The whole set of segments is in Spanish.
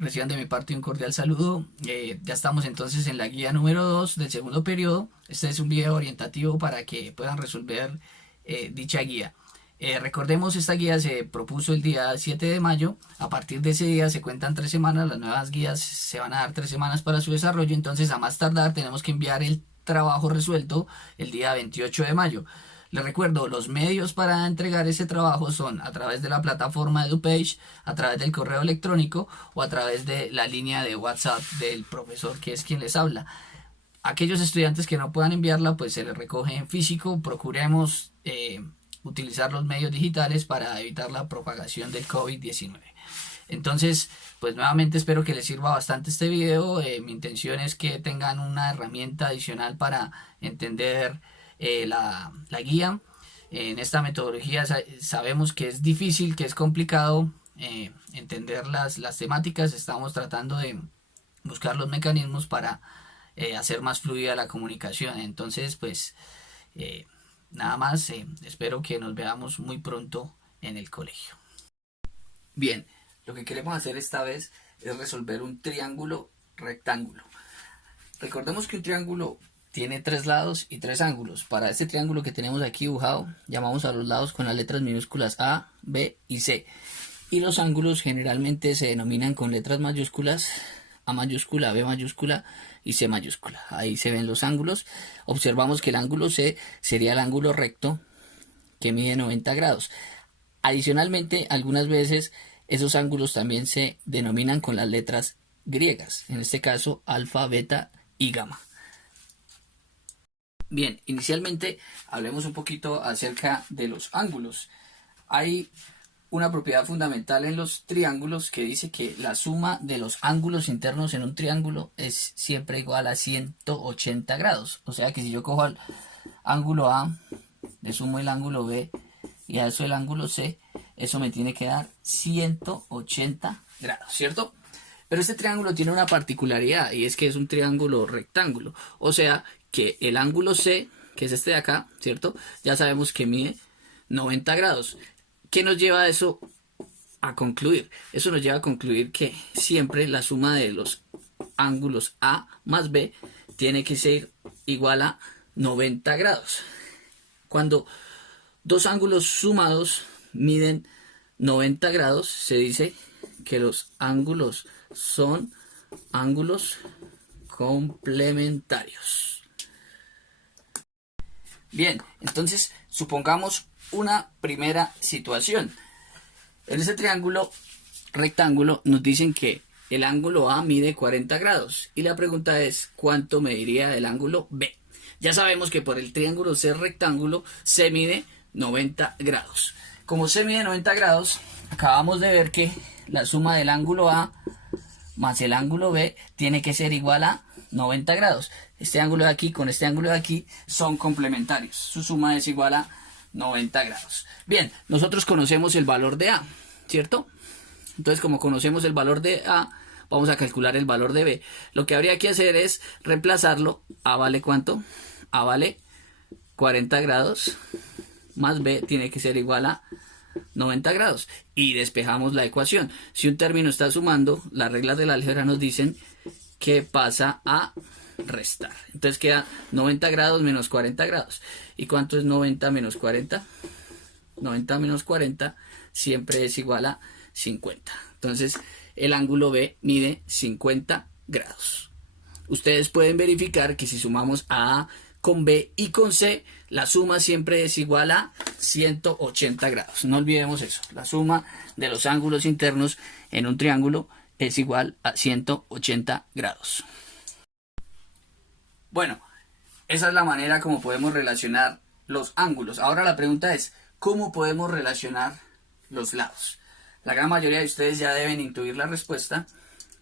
Reciban de mi parte un cordial saludo. Ya estamos entonces en la guía número 2 del segundo periodo. Este es un video orientativo para que puedan resolver dicha guía. Recordemos, esta guía se propuso el día 7 de mayo. A partir de ese día se cuentan 3 semanas. Las nuevas guías se van a dar 3 semanas para su desarrollo. Entonces, a más tardar, tenemos que enviar el trabajo resuelto el día 28 de mayo. Les recuerdo, los medios para entregar ese trabajo son a través de la plataforma EduPage, a través del correo electrónico o a través de la línea de WhatsApp del profesor, que es quien les habla. Aquellos estudiantes que no puedan enviarla, pues se les recoge en físico. Procuremos utilizar los medios digitales para evitar la propagación del COVID-19. Entonces, pues nuevamente espero que les sirva bastante este video. Mi intención es que tengan una herramienta adicional para entender la guía. En esta metodología sabemos que es difícil, que es complicado entender las temáticas. Estamos tratando de buscar los mecanismos para hacer más fluida la comunicación. Entonces, pues nada más, espero que nos veamos muy pronto en el colegio. Bien, lo que queremos hacer esta vez es resolver un triángulo rectángulo. Recordemos que un triángulo tiene 3 lados y 3 ángulos. Para este triángulo que tenemos aquí dibujado, llamamos a los lados con las letras minúsculas A, B y C. Y los ángulos generalmente se denominan con letras mayúsculas: A mayúscula, B mayúscula y C mayúscula. Ahí se ven los ángulos. Observamos que el ángulo C sería el ángulo recto que mide 90 grados. Adicionalmente, algunas veces esos ángulos también se denominan con las letras griegas. En este caso, alfa, beta y gamma. Bien, inicialmente hablemos un poquito acerca de los ángulos. Hay una propiedad fundamental en los triángulos que dice que la suma de los ángulos internos en un triángulo es siempre igual a 180 grados. O sea que si yo cojo el ángulo A, le sumo el ángulo B y a eso el ángulo C, eso me tiene que dar 180 grados, ¿cierto? Pero este triángulo tiene una particularidad, y es que es un triángulo rectángulo. O sea que el ángulo C, que es este de acá, ¿cierto? Ya sabemos que mide 90 grados. ¿Qué nos lleva a eso a concluir? Eso nos lleva a concluir que siempre la suma de los ángulos A más B tiene que ser igual a 90 grados. Cuando dos ángulos sumados miden 90 grados, se dice que los ángulos son ángulos complementarios. Bien, entonces supongamos una primera situación. En este triángulo rectángulo nos dicen que el ángulo A mide 40 grados y la pregunta es ¿cuánto mediría el ángulo B? Ya sabemos que por el triángulo C rectángulo C mide 90 grados. Como C mide 90 grados, acabamos de ver que la suma del ángulo A más el ángulo B tiene que ser igual a 90 grados. Este ángulo de aquí con este ángulo de aquí son complementarios. Su suma es igual a 90 grados. Bien, nosotros conocemos el valor de A, ¿cierto? Entonces, como conocemos el valor de A, vamos a calcular el valor de B. Lo que habría que hacer es reemplazarlo. A vale ¿cuánto? A vale 40 grados más B tiene que ser igual a 90 grados. Y despejamos la ecuación. Si un término está sumando, las reglas del álgebra nos dicen que pasa a restar. Entonces queda 90 grados menos 40 grados. ¿Y cuánto es 90 menos 40? 90 menos 40 siempre es igual a 50. Entonces el ángulo B mide 50 grados. Ustedes pueden verificar que si sumamos a con B y con C, la suma siempre es igual a 180 grados. No olvidemos eso. La suma de los ángulos internos en un triángulo es igual a 180 grados. Bueno, esa es la manera como podemos relacionar los ángulos. Ahora la pregunta es, ¿cómo podemos relacionar los lados? La gran mayoría de ustedes ya deben intuir la respuesta.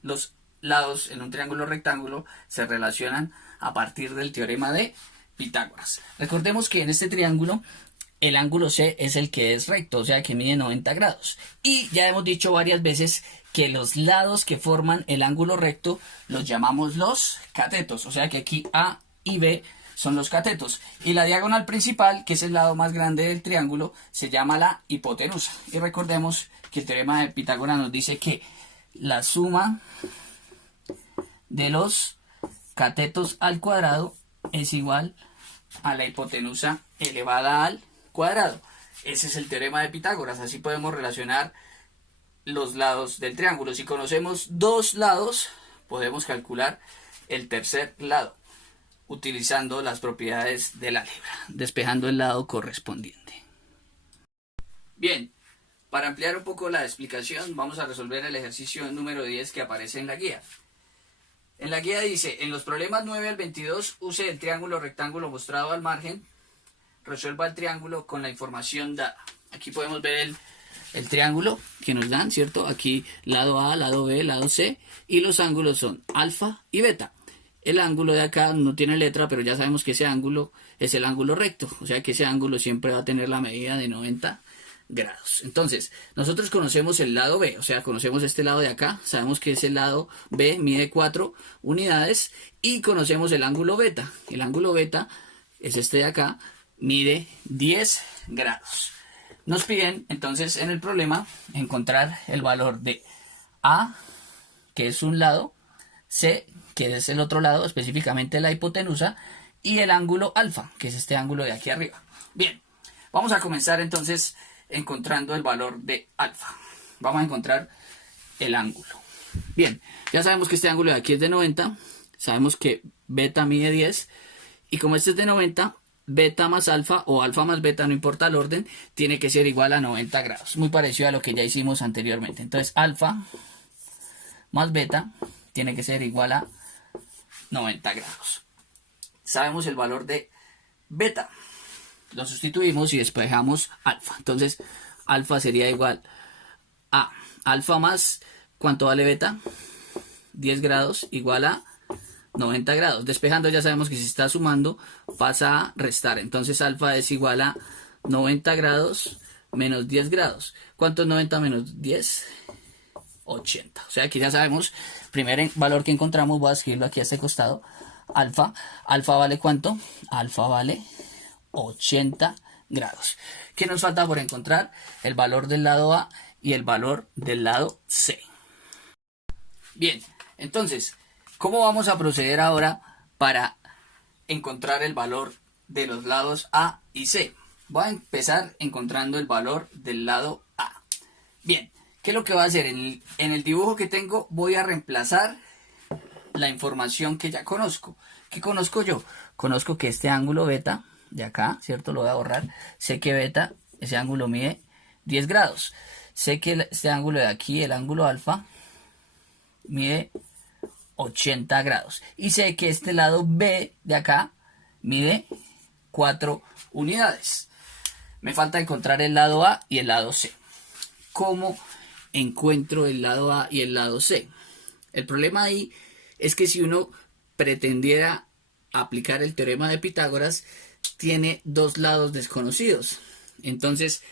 Los lados en un triángulo rectángulo se relacionan a partir del teorema de Pitágoras. Recordemos que en este triángulo el ángulo C es el que es recto, o sea que mide 90 grados. Y ya hemos dicho varias veces que los lados que forman el ángulo recto los llamamos los catetos, o sea que aquí A y B son los catetos. Y la diagonal principal, que es el lado más grande del triángulo, se llama la hipotenusa. Y recordemos que el teorema de Pitágoras nos dice que la suma de los catetos al cuadrado es igual a la hipotenusa elevada al cuadrado. Ese es el teorema de Pitágoras. Así podemos relacionar los lados del triángulo. Si conocemos dos lados, podemos calcular el tercer lado utilizando las propiedades del álgebra, despejando el lado correspondiente. Bien, para ampliar un poco la explicación, vamos a resolver el ejercicio número 10 que aparece en la guía. En la guía dice, en los problemas 9 al 22, use el triángulo rectángulo mostrado al margen, resuelva el triángulo con la información dada. Aquí podemos ver el triángulo que nos dan, ¿cierto? Aquí lado A, lado B, lado C, y los ángulos son alfa y beta. El ángulo de acá no tiene letra, pero ya sabemos que ese ángulo es el ángulo recto, o sea que ese ángulo siempre va a tener la medida de 90 grados. Entonces, nosotros conocemos el lado B, o sea, conocemos este lado de acá, sabemos que ese lado B mide 4 unidades y conocemos el ángulo beta. El ángulo beta es este de acá, mide 10 grados. Nos piden entonces en el problema encontrar el valor de A, que es un lado, C, que es el otro lado, específicamente la hipotenusa, y el ángulo alfa, que es este ángulo de aquí arriba. Bien, vamos a comenzar entonces encontrando el valor de alfa. Vamos a encontrar el ángulo. Bien, ya sabemos que este ángulo de aquí es de 90, sabemos que beta mide 10, y como este es de 90, beta más alfa o alfa más beta, no importa el orden, tiene que ser igual a 90 grados. Muy parecido a lo que ya hicimos anteriormente. Entonces alfa más beta tiene que ser igual a 90 grados. Sabemos el valor de beta. Lo sustituimos y despejamos alfa. Entonces alfa sería igual a alfa más, ¿cuánto vale beta? 10 grados igual a 90 grados. Despejando ya sabemos que si está sumando pasa a restar. Entonces alfa es igual a 90 grados menos 10 grados. ¿Cuánto es 90 menos 10? 80. O sea, aquí ya sabemos, primer valor que encontramos, voy a escribirlo aquí a este costado, alfa. Alfa vale ¿cuánto? Alfa vale 80 grados. ¿Qué nos falta por encontrar? El valor del lado A y el valor del lado C. Bien, entonces, ¿cómo vamos a proceder ahora para encontrar el valor de los lados A y C? Voy a empezar encontrando el valor del lado A. Bien, ¿qué es lo que voy a hacer? En el dibujo que tengo voy a reemplazar la información que ya conozco. ¿Qué conozco yo? Conozco que este ángulo beta de acá, ¿cierto? Lo voy a borrar. Sé que beta, ese ángulo mide 10 grados. Sé que este ángulo de aquí, el ángulo alfa, mide 80 grados. Y sé que este lado B de acá mide 4 unidades. Me falta encontrar el lado A y el lado C. ¿Cómo encuentro el lado A y el lado C? El problema ahí es que si uno pretendiera aplicar el teorema de Pitágoras, tiene dos lados desconocidos. Entonces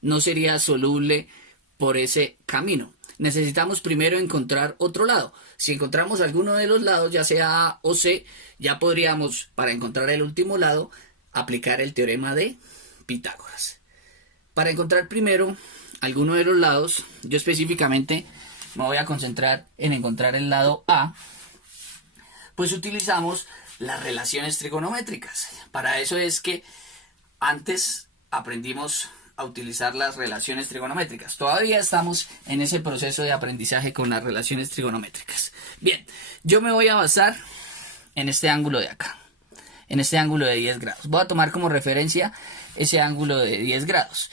no sería soluble por ese camino. Necesitamos primero encontrar otro lado. Si encontramos alguno de los lados, ya sea A o C, ya podríamos, para encontrar el último lado, aplicar el teorema de Pitágoras. Para encontrar primero alguno de los lados, yo específicamente me voy a concentrar en encontrar el lado A, pues utilizamos las relaciones trigonométricas. Para eso es que antes aprendimos a utilizar las relaciones trigonométricas. Todavía estamos en ese proceso de aprendizaje con las relaciones trigonométricas. Bien, yo me voy a basar en este ángulo de acá, en este ángulo de 10 grados. Voy a tomar como referencia ese ángulo de 10 grados.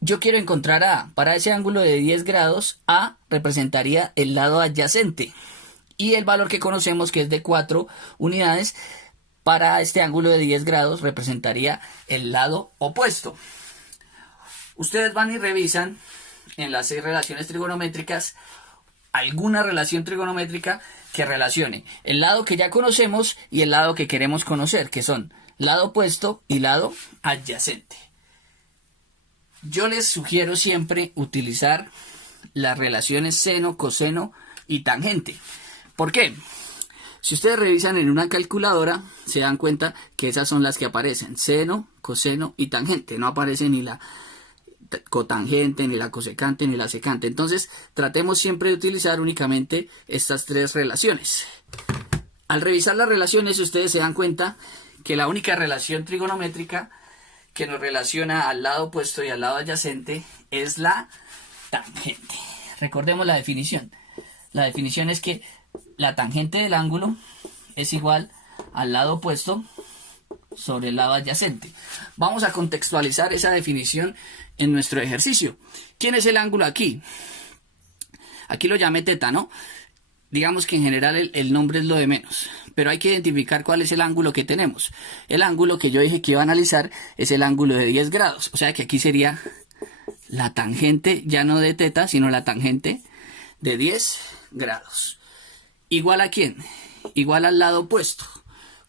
Yo quiero encontrar A. Para ese ángulo de 10 grados, A representaría el lado adyacente. Y el valor que conocemos, que es de 4 unidades, para este ángulo de 10 grados representaría el lado opuesto. Ustedes van y revisan en las 6 relaciones trigonométricas alguna relación trigonométrica que relacione el lado que ya conocemos y el lado que queremos conocer, que son lado opuesto y lado adyacente. Yo les sugiero siempre utilizar las relaciones seno, coseno y tangente. ¿Por qué? Si ustedes revisan en una calculadora, se dan cuenta que esas son las que aparecen: seno, coseno y tangente. No aparece ni la cotangente, ni la cosecante, ni la secante. Entonces, tratemos siempre de utilizar únicamente estas tres relaciones. Al revisar las relaciones, ustedes se dan cuenta que la única relación trigonométrica que nos relaciona al lado opuesto y al lado adyacente es la tangente. Recordemos la definición. La definición es que la tangente del ángulo es igual al lado opuesto sobre el lado adyacente. Vamos a contextualizar esa definición en nuestro ejercicio. ¿Quién es el ángulo aquí? Aquí lo llamé teta, ¿no? Digamos que en general el nombre es lo de menos, pero hay que identificar cuál es el ángulo que tenemos. El ángulo que yo dije que iba a analizar es el ángulo de 10 grados. O sea que aquí sería la tangente, ya no de teta, sino la tangente de 10 grados. ¿Igual a quién? Igual al lado opuesto.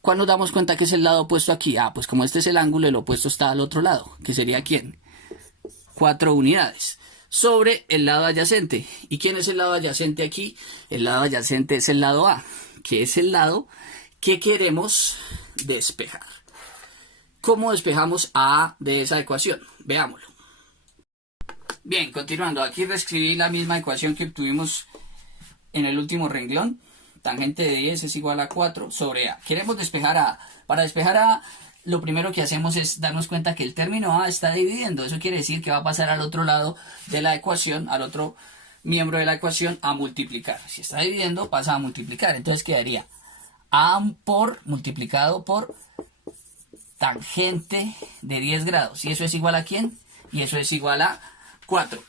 ¿Cuándo nos damos cuenta que es el lado opuesto aquí? Ah, pues como este es el ángulo, el opuesto está al otro lado, que sería ¿quién? 4 unidades. Sobre el lado adyacente. ¿Y quién es el lado adyacente aquí? El lado adyacente es el lado A, que es el lado que queremos despejar. ¿Cómo despejamos a A de esa ecuación? Veámoslo. Bien, continuando. Aquí reescribí la misma ecuación que obtuvimos en el último renglón. Tangente de 10 es igual a 4 sobre A. Queremos despejar a A. Para despejar a A, lo primero que hacemos es darnos cuenta que el término A está dividiendo. Eso quiere decir que va a pasar al otro lado de la ecuación, al otro miembro de la ecuación, a multiplicar. Si está dividiendo, pasa a multiplicar. Entonces quedaría A multiplicado por tangente de 10 grados. ¿Y eso es igual a quién? Y eso es igual a 4.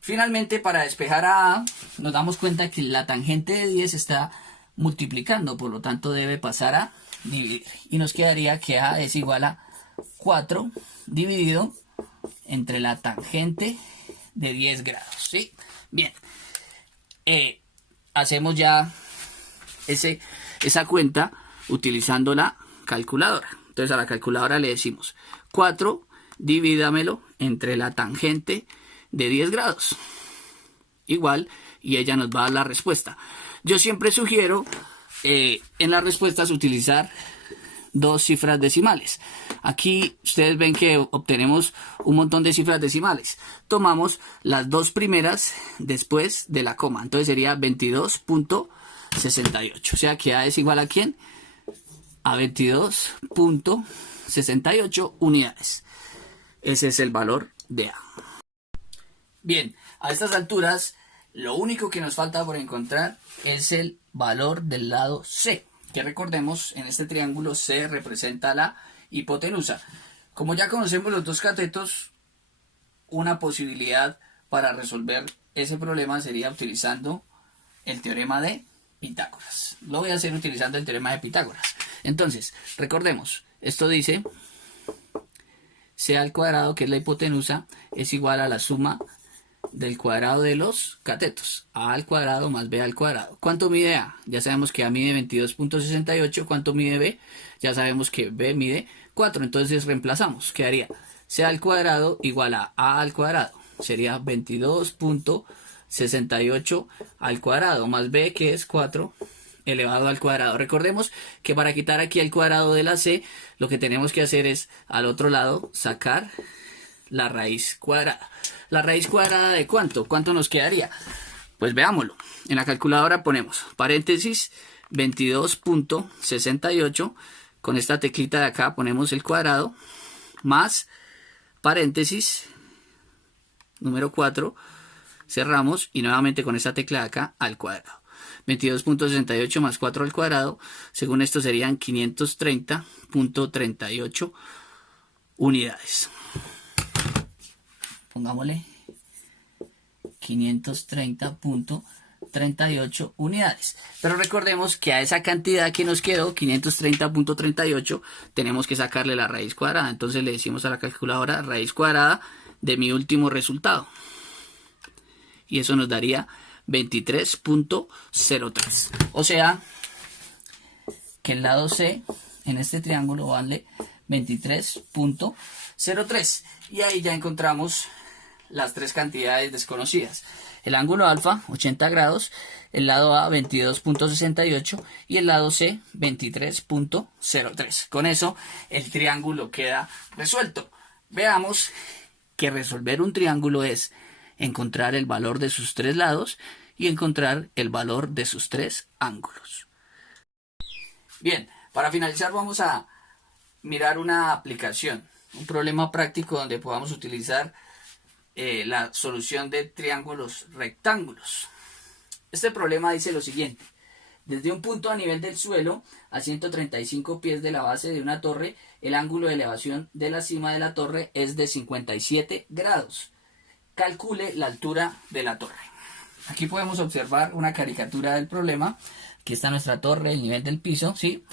Finalmente, para despejar a A, nos damos cuenta que la tangente de 10 está multiplicando, por lo tanto debe pasar a dividir. Y nos quedaría que A es igual a 4 dividido entre la tangente de 10 grados. ¿Sí? Bien. Hacemos ya esa cuenta utilizando la calculadora. Entonces a la calculadora le decimos 4, divídamelo entre la tangente de 10 grados. Igual, y ella nos va a dar la respuesta. Yo siempre sugiero en las respuestas utilizar dos cifras decimales. Aquí ustedes ven que obtenemos un montón de cifras decimales. Tomamos las dos primeras después de la coma. Entonces sería 22.68. O sea que A es igual a ¿quién? A 22.68 unidades. Ese es el valor de A. Bien, a estas alturas lo único que nos falta por encontrar es el valor del lado C, que recordemos en este triángulo C representa la hipotenusa. Como ya conocemos los dos catetos, una posibilidad para resolver ese problema sería utilizando el teorema de Pitágoras. Lo voy a hacer utilizando el teorema de Pitágoras. Entonces, recordemos, esto dice C al cuadrado, que es la hipotenusa, es igual a la suma del cuadrado de los catetos, A al cuadrado más B al cuadrado. ¿Cuánto mide A? Ya sabemos que A mide 22.68. ¿Cuánto mide B? Ya sabemos que B mide 4. Entonces reemplazamos. Quedaría C al cuadrado igual a A al cuadrado. Sería 22.68 al cuadrado más B, que es 4 elevado al cuadrado. Recordemos que para quitar aquí el cuadrado de la C, lo que tenemos que hacer es al otro lado sacar la raíz cuadrada. ¿La raíz cuadrada de cuánto? ¿Cuánto nos quedaría? Pues veámoslo. En la calculadora ponemos paréntesis 22.68. Con esta teclita de acá ponemos el cuadrado más paréntesis número 4. Cerramos y nuevamente con esta tecla de acá al cuadrado. 22.68 más 4 al cuadrado. Según esto serían 530.38 unidades. Pongámosle 530.38 unidades. Pero recordemos que a esa cantidad que nos quedó, 530.38, tenemos que sacarle la raíz cuadrada. Entonces le decimos a la calculadora raíz cuadrada de mi último resultado. Y eso nos daría 23.03. O sea, que el lado C en este triángulo vale 23.03. Y ahí ya encontramos las tres cantidades desconocidas. El ángulo alfa, 80 grados, el lado A, 22.68 y el lado C, 23.03. Con eso, el triángulo queda resuelto. Veamos que resolver un triángulo es encontrar el valor de sus tres lados y encontrar el valor de sus tres ángulos. Bien, para finalizar vamos a mirar una aplicación, un problema práctico donde podamos utilizar la solución de triángulos rectángulos. Este problema dice lo siguiente: desde un punto a nivel del suelo, a 135 pies de la base de una torre, el ángulo de elevación de la cima de la torre es de 57 grados. Calcule la altura de la torre. Aquí podemos observar una caricatura del problema. Aquí está nuestra torre, el nivel del piso, ¿sí?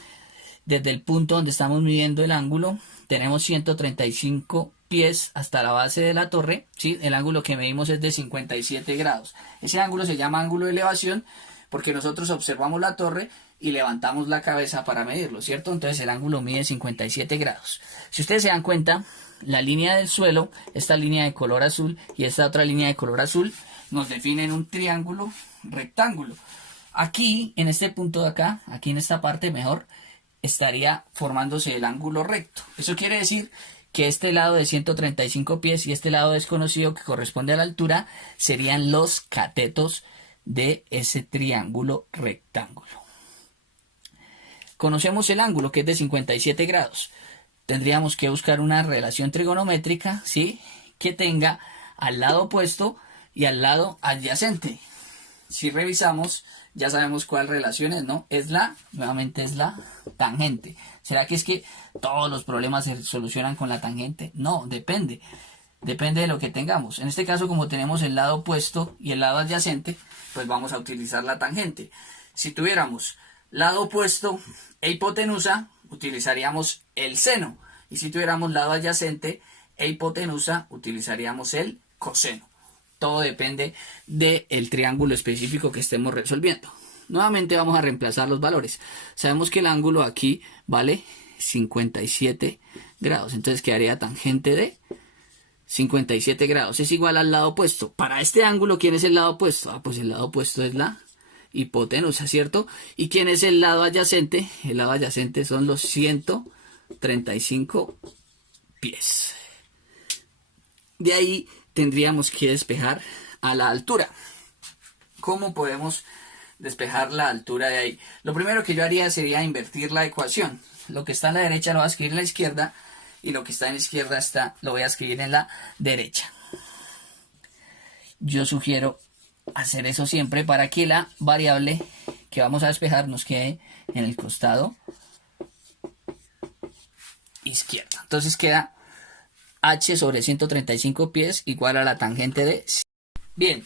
Desde el punto donde estamos midiendo el ángulo, tenemos 135 pies hasta la base de la torre, ¿sí? El ángulo que medimos es de 57 grados. Ese ángulo se llama ángulo de elevación porque nosotros observamos la torre y levantamos la cabeza para medirlo, ¿cierto? Entonces el ángulo mide 57 grados. Si ustedes se dan cuenta, la línea del suelo, esta línea de color azul y esta otra línea de color azul, nos definen un triángulo rectángulo. Aquí, en este punto de acá, aquí en esta parte mejor, estaría formándose el ángulo recto. Eso quiere decir que este lado de 135 pies y este lado desconocido que corresponde a la altura serían los catetos de ese triángulo rectángulo. Conocemos el ángulo que es de 57 grados. Tendríamos que buscar una relación trigonométrica, ¿sí?, que tenga al lado opuesto y al lado adyacente. Si revisamos, ya sabemos cuál relación es, ¿no? Nuevamente es la tangente. ¿Será que es que todos los problemas se solucionan con la tangente? No, depende. Depende de lo que tengamos. En este caso, como tenemos el lado opuesto y el lado adyacente, pues vamos a utilizar la tangente. Si tuviéramos lado opuesto e hipotenusa, utilizaríamos el seno. Y si tuviéramos lado adyacente e hipotenusa, utilizaríamos el coseno. Todo depende del triángulo específico que estemos resolviendo. Nuevamente vamos a reemplazar los valores. Sabemos que el ángulo aquí vale 57 grados. Entonces quedaría tangente de 57 grados. Es igual al lado opuesto. Para este ángulo, ¿quién es el lado opuesto? Pues el lado opuesto es la hipotenusa, ¿cierto? ¿Y quién es el lado adyacente? El lado adyacente son los 135 pies. De ahí tendríamos que despejar a la altura. ¿Cómo podemos despejar la altura de ahí? Lo primero que yo haría sería invertir la ecuación. Lo que está a la derecha lo voy a escribir en la izquierda y lo que está en la izquierda lo voy a escribir en la derecha. Yo sugiero hacer eso siempre para que la variable que vamos a despejar nos quede en el costado izquierdo. Entonces queda h sobre 135 pies igual a la tangente de... Bien,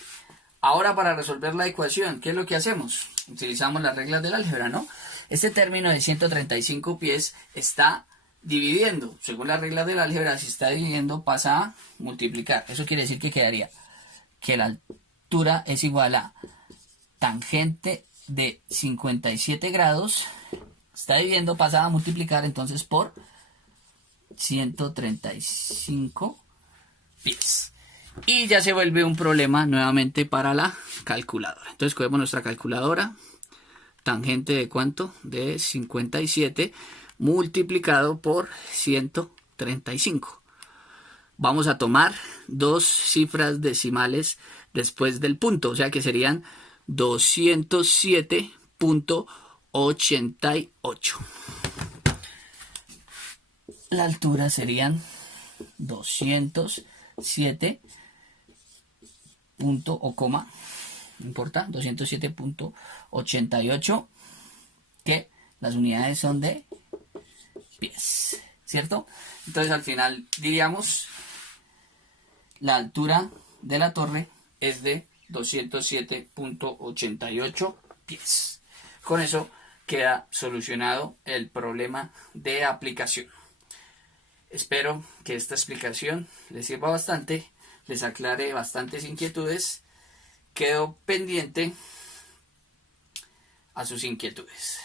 ahora para resolver la ecuación, ¿qué es lo que hacemos? Utilizamos las reglas del álgebra, ¿no? Este término de 135 pies está dividiendo. Según las reglas del álgebra, si está dividiendo pasa a multiplicar. Eso quiere decir que quedaría que la altura es igual a tangente de 57 grados. Está dividiendo, pasa a multiplicar entonces por 135 pies. Y ya se vuelve un problema nuevamente para la calculadora. Entonces cogemos nuestra calculadora. Tangente de ¿cuánto? De 57 multiplicado por 135. Vamos a tomar dos cifras decimales después del punto. O sea que serían 207.88. La altura serían 207 punto o coma, no importa, 207.88, que las unidades son de pies, ¿cierto? Entonces al final diríamos la altura de la torre es de 207.88 pies. Con eso queda solucionado el problema de aplicación. Espero que esta explicación les sirva bastante, les aclare bastantes inquietudes. Quedo pendiente a sus inquietudes.